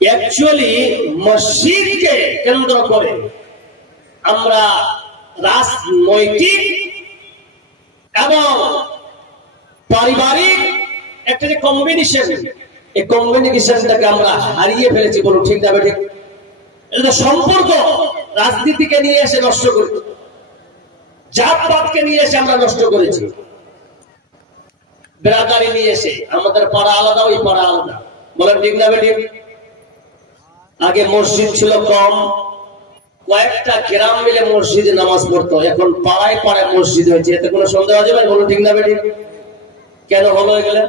Actually মসজিদকে কেন্দ্র করে আমরা রাজনৈতিক এবং পারিবারিক একটা যে কম্বিনেশন এই কম্বিনেশনটাকে আমরা হারিয়ে ফেলেছি বলুন, ঠিক যাবে ঠিক এটা সম্পর্ক। রাজনীতিকে নিয়ে এসে নষ্ট করেছি জাতপাতকে নিয়ে এসে আমরা নষ্ট করেছি। বেড়াদারি নিয়ে এসে। আমাদের পাড়া আলাদা, ওই পাড়া আলাদা। বলেন ঠিক না ঠিক আগে মসজিদ ছিল কম। কয়েকটা গ্রাম মিলে মসজিদে নামাজ পড়তো। এখন পাড়ায় পাড়ায় মসজিদ হয়েছে। এতে কোনো সন্দেহ ভাই? বলুন ঠিক না বেঠিক? কেন হলো গেলে?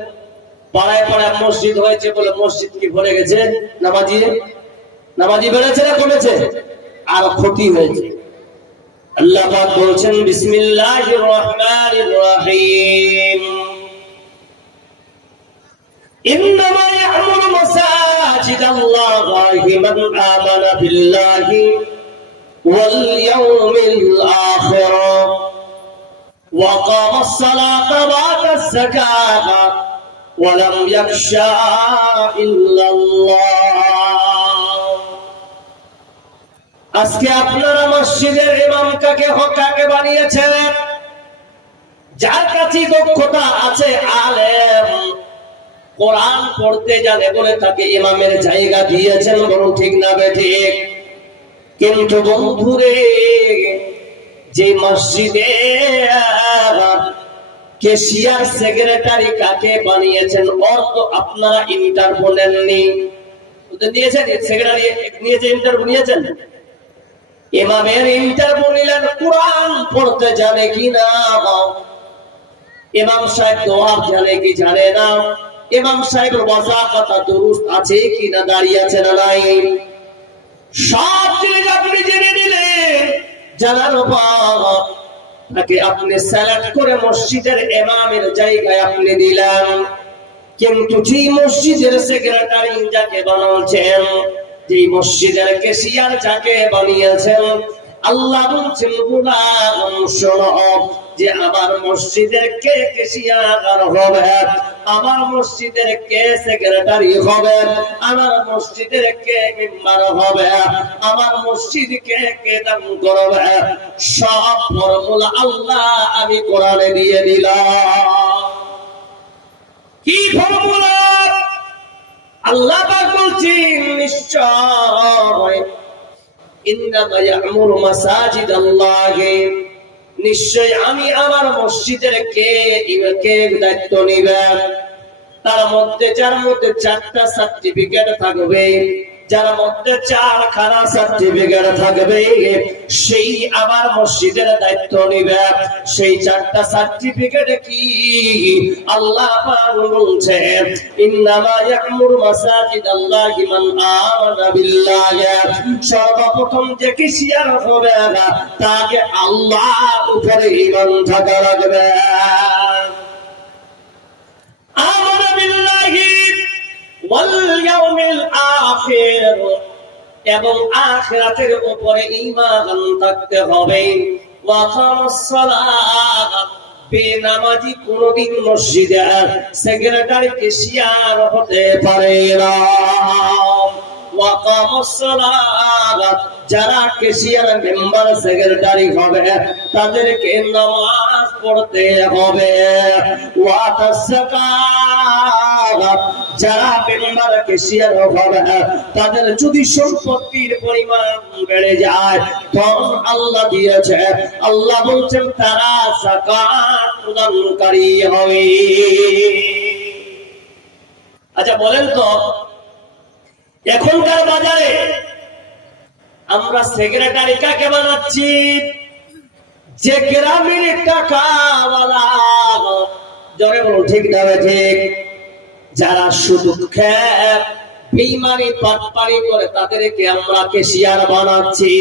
পাড়ায় পাড়ায় মসজিদ হয়েছে বলে মসজিদ কি ভরে গেছে? নামাজি? নামাজি বেড়েছে না কমেছে? আর ক্ষতি হয়েছে। আল্লাহ বলছেন, বিসমিল্লাহির রহমানির রহিম। إنما يعمر مساجد الله من آمن بالله واليوم الآخر وقام الصلاة وآتى الزكاة ولم يخشى إلا الله আজকে আপনারা মসজিদের ইমাম কাকে হকাকে বানিয়েছেন যার কাছে দক্ষতা আছে আলেম কোরআন পড়তে জানে বলে তাকে ইমামের জায়গা দিয়েছেন বরং ঠিক না বে ঠিক? কিন্তু বন্ধুরে, যে মসজিদে কেশিয়ার সেক্রেটারি কাকে বানিয়েছেন? অর্থ আপনারা ইন্টারভিউ নেননি। নিয়েছেন? সেক্রেটারি নিয়েছে ইন্টারভিউ নিয়েছেন? ইমামের ইন্টারভিউ নিলেন, কোরআন পড়তে জানে কি না? ইমাম সাহেব দোয়া জানে কি জানে না? ইমাম সাহেবের ওয়াজাকাতা দুরুস্ত আছে কি না, দাঁড়িয়ে আছে না নাই? সব জিনিস আপনি জেনে নিলেন, জানার পর তাকে আপনি সিলেক্ট করে মসজিদের জায়গায় আপনি দিলেন। কিন্তু মসজিদের সেক্রেটারি যাকে বানাচ্ছেন যে মসজিদের কেশিয়ার যাকে বানিয়েছেন, আল্লাহ বলছেন, গুলাম, শোনো, যে আমার মসজিদের কে কেশিয়ার হবে? আমার মসজিদের কে সেক্রেটারি হবে? আমার মসজিদের কে মেম্বার হবে? আমার মসজিদ কে কে দান করবে? সব ফর্মুলা আল্লাহ আমি কোরআনে দিয়ে দিলাম। কি ফর্মুলা আল্লাহ পাক বলছেন, নিশ্চয়। ইন্নামা ইয়ামুরু মাসাজিদ আল্লাহি নিশ্চয় আমি আমার মসজিদের কে কে দায়িত্ব নিবেন তার মধ্যে, যার মধ্যে চারটা সার্টিফিকেট থাকবে যার মধ্যে চারখানা সার্টিফিকেট থাকবে, সেই আমার মসজিদের দায়িত্ব নিবে। সেই চারটা সার্টিফিকেট কি? আল্লাহ বলছেন সর্বপ্রথম যে কি শিয়ার হবে তাকে আল্লাহ উপরে ঈমান থাকা লাগবে। আমানা এবং আখিরাতের উপরে ঈমান থাকতে হবে। বেনামাজি কোনদিন মসজিদে সেক্রেটারি কেশিয়ার হতে পারে না। যারা কেশিয়ার মেম্বার, সেক্রেটারি হবে, তাদেরকে নামাজ পড়তে হবে। যারা মেম্বার কেশিয়ার হবে তাদের যদি সম্পত্তির পরিমাণ বেড়ে যায়, তখন আল্লাহ দিয়েছে। আল্লাহ বলছেন, তারা সাকাত প্রদানকারী হবে। আচ্ছা বলেন তো, এখনকার বাজারে আমরা সেক্রেটারি কাকে বানাচ্ছি? যে গ্রামের টাকাওয়ালা। জরে বলো ঠিক না ঠিক? যারা শুধু খ্যাপ বেইমানি পাটপাড়ি করে তাদেরকে আমরা কেশিয়ার বানাচ্ছি।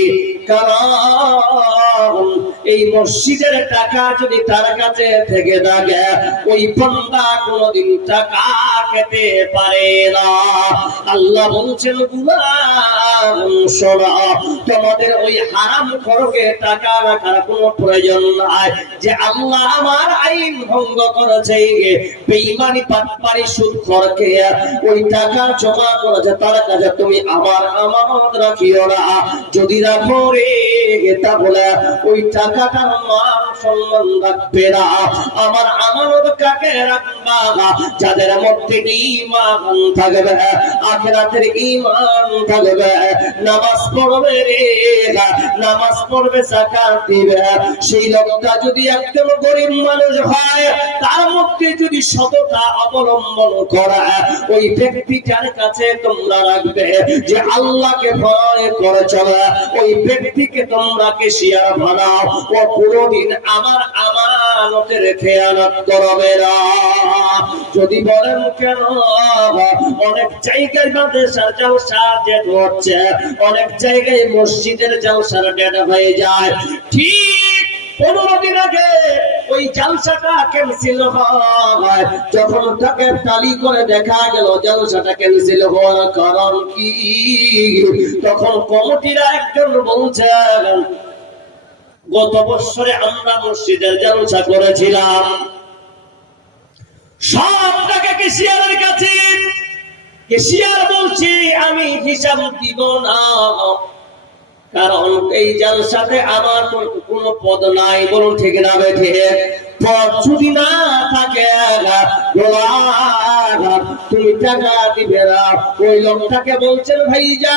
কারণ এই মসজিদের টাকা যদি তার কাছে থেকে থাকে ওই বন্দা কোনদিন টাকা খেতে পারে না। আল্লাহ বলছেন গুলাম তোমাদের ওই হারাম খরকে টাকা রাখার কোনো প্রয়োজন নাই। যে আল্লাহ আমার আইন ভঙ্গ করেছে বেইমানি পাটপাড়ি সুদ খরকে ওই টাকা জমা করেছে, তার কাছে তুমি আমার আমানত রাখিও না। যদি রাখো রে তাহলে ওই টাকাটার মান যাদের মধ্যে ঈমান থাকবে, আখিরাতের ঈমান থাকবে, নামাজ পড়বে রে। নামাজ পড়বে দিবে। সেই লোকটা যদি একজন গরিব মানুষ হয়, তার মধ্যে যদি সততা অবলম্বন করা, ওই ব্যক্তিটার কাছে তোমরা রাখবে? যে আল্লাহকে ভয় করে চলা। ওই ব্যক্তিকে তোমরা কে শিয়ার বানাও। ও কোনোদিন আমার আমানতের খেয়ানত করবে না। যদি বলেন কেন? অনেক জায়গায় মাদ্রাসার জলসা ডেট হচ্ছে, অনেক জায়গায় মসজিদের জলসার ডেট হয়ে যায়। ঠিক পনেরো দিন আগে ওই জালসাটা ক্যান্সেল হয়। যখন তাকে তালি করে দেখা গেল, জালসাটা ক্যান্সেল হওয়ার কারণ কি? তখন কমিটিরা একজন বলছেন গত বছরে আমরা মসজিদের জালসা করেছিলাম। সব টাকা কেশিয়ারের কাছে। কেশিয়ার বলছি, আমি হিসাব দিব না। কারণ এই জালসাতে আমার কোনো পদ নাই বলুন ঠিক না বেঠে। পদ যদি না থাকে তুমি টাকা দিবে না। ওই লোকটাকে বলছেন ভাই যা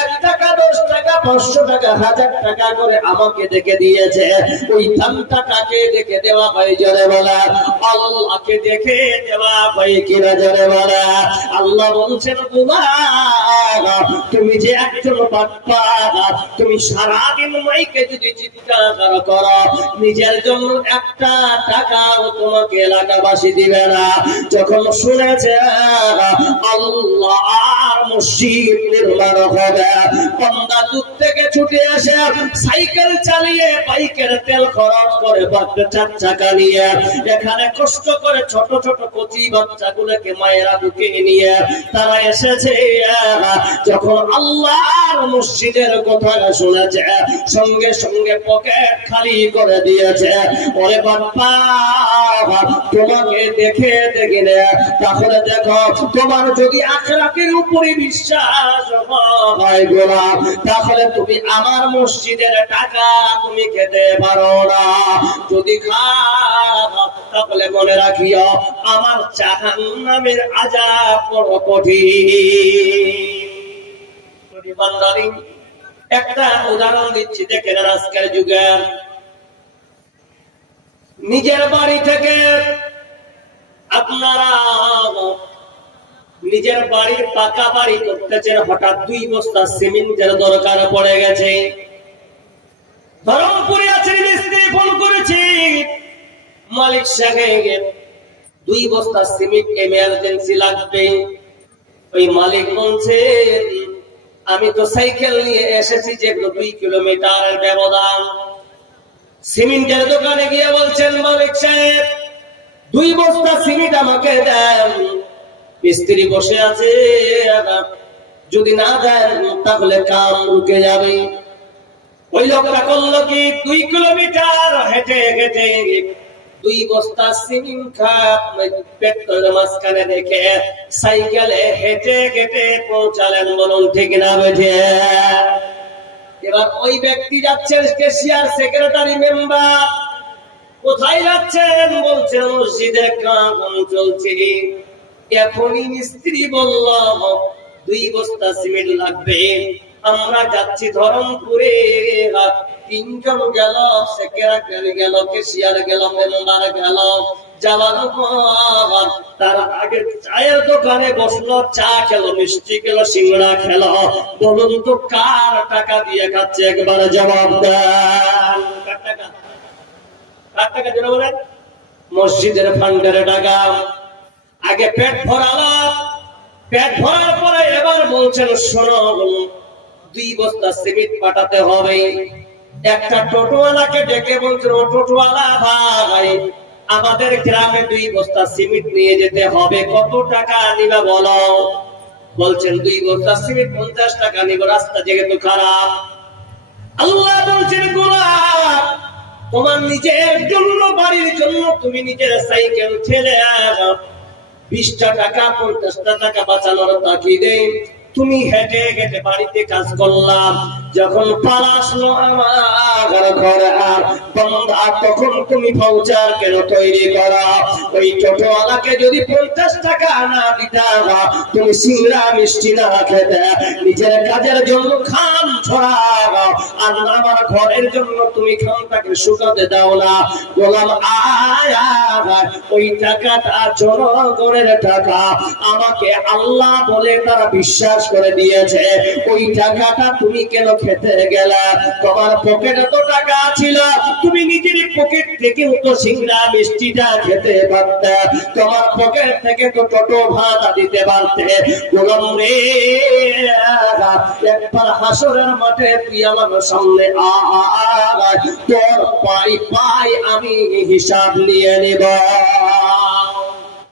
এক টাকা, দশ টাকা, পাঁচশো টাকা, হাজার টাকা করে আমাকে দেখে দিয়েছে। ওই দামটা কাকে দেখে দেওয়া হয় জলে বলা আল্লাহকে দেখে দেওয়া কিনা জনে আল্লাহ বলছেন তুমি যে একজন তুমি সারাদিন মাইকে যদি নিজের জন্য একটা টাকাও তোমাকে এলাকাবাসী দিবে না। যখন শুনেছে, আল্লাহ আর নির্মাণ হবে কন্দা দূর থেকে ছুটে আসে, সাইকেল চালিয়ে বাইকের তেল খরচ করে বাচ্চা চার চাকা নিয়ে। এখানে কষ্ট করে ছোট ছোট কচি বাচ্চাগুলোকে মায়েরা বুকে নিয়ে তারা এসেছে। যখন আল্লাহর মসজিদের কথা শুনেছে, সঙ্গে সঙ্গে পকেট খালি করে দিয়েছে। ওরে বাপ্পা তোমাকে দেখে তাহলে দেখো, তোমার যদি উপরে বিশ্বাস হয় গোলাম তাহলে তুমি আমার মসজিদের টাকা তুমি খেতে পারো না। যদি তাহলে মনে রাখিও, আমার জাহান নামের কঠিন। একটা উদাহরণ দিচ্ছি, দেখেন আজকের যুগে। নিজের বাড়ি থেকে আপনারা নিজের বাড়ির পাকা বাড়ি করতেছেন, হঠাৎ দুই বস্তা সিমেন্টের দরকার পড়ে গেছে। ধরমপুরে আছে, মিস্ত্রি ফোন করেছি। মালিক সাহেব, দুই বস্তা সিমেন্ট এমার্জেন্সি লাগবে। ওই মালিক আমি তো সাইকেল নিয়ে এসেছি, যেগুলো দুই কিলোমিটার ব্যবধান। সিমেন্টের দোকানে গিয়ে বলছেন, মালিক সাহেব, দুই বস্তা সিমেন্ট আমাকে দেন। মিস্ত্রি বসে আছে যদি না দেন, তাহলে কাম রুকে যাবে। ওই লোকটা করল কি, দুই কিলোমিটার হেঁটে হেঁটে দুই বস্তা সিমেন্ট খাপ পেট্রোল মাঝখানে রেখে সাইকেলে হেঁটে হেঁটে পৌঁছালেন বলুন, ঠিক না বেঠে? এবার ওই ব্যক্তি যাচ্ছেন কেশিয়ার সেক্রেটারি মেম্বার কোথায় যাচ্ছেন? বলছেন মসজিদের কাম চলছে। এখনই মিস্ত্রি বলল, দুই বস্তা সিমেন্ট লাগবে। আমরা যাচ্ছি ধরমপুরে। তিনজন গেল সেক্রেটারি গেল, কেশিয়ার গেল মেম্বার গেল। মসজিদের ফান্ডের টাকা। আগে পেট ভরালাম। পেট ভরার পরে এবার বলছেন, শোনো, দুই বস্তা সিমেন্ট পাঠাতে হবে। একটা টোটোওয়ালাকে ডেকে বলছেন, ও টোটোওয়ালা ভাই আমাদের গ্রামে দুই বস্তা সিমেন্ট নিয়ে যেতে হবে। কত টাকা নিবা বলো? বলছেন, দুই বস্তা সিমেন্ট পঞ্চাশ টাকা নিব, রাস্তা যেহেতু খারাপ। আল্লাহ বলছেন, গোলাপ, তোমার নিজের জন্য, বাড়ির জন্য তুমি নিজের সাইকেল ঠেলে বিশটা টাকা, পঞ্চাশটা টাকা বাঁচানোর তাকিদে তুমি হেঁটে হেঁটে বাড়িতে কাজ করলাম। যখন পালা আসলো আমার ঘরে আর বন্ধা তখন তুমি ভাউচার কেন তৈরি করা? ওই টোটোওয়ালাকে যদি পঞ্চাশ টাকা না দিতা তুমি সিংড়া মিষ্টি না খেতে, নিজের কাজের জন্য খান ছড়াও, আর আমার ঘরের জন্য তুমি খানটাকে শুকাতে দাও না। গোলাম আয়া, ওই টাকাটা জনগণের টাকা। আমাকে আল্লাহ বলে তারা বিশ্বাস করে দিয়েছে। ওই টাকাটা তুমি কেন খেতে গেলা তোমার পকেটে তো টাকা ছিল, তুমি নিজের পকেট থেকে তো সিংড়া মিষ্টিটা খেতে পারতে। তোমার পকেট থেকে তো টোটো ভাড়া দিতে পারতে। গোলাম একবার হাসরের মাঠে তুই আমার সামনে আয়। তোর পাই পাই আমি হিসাব নিয়ে নেব।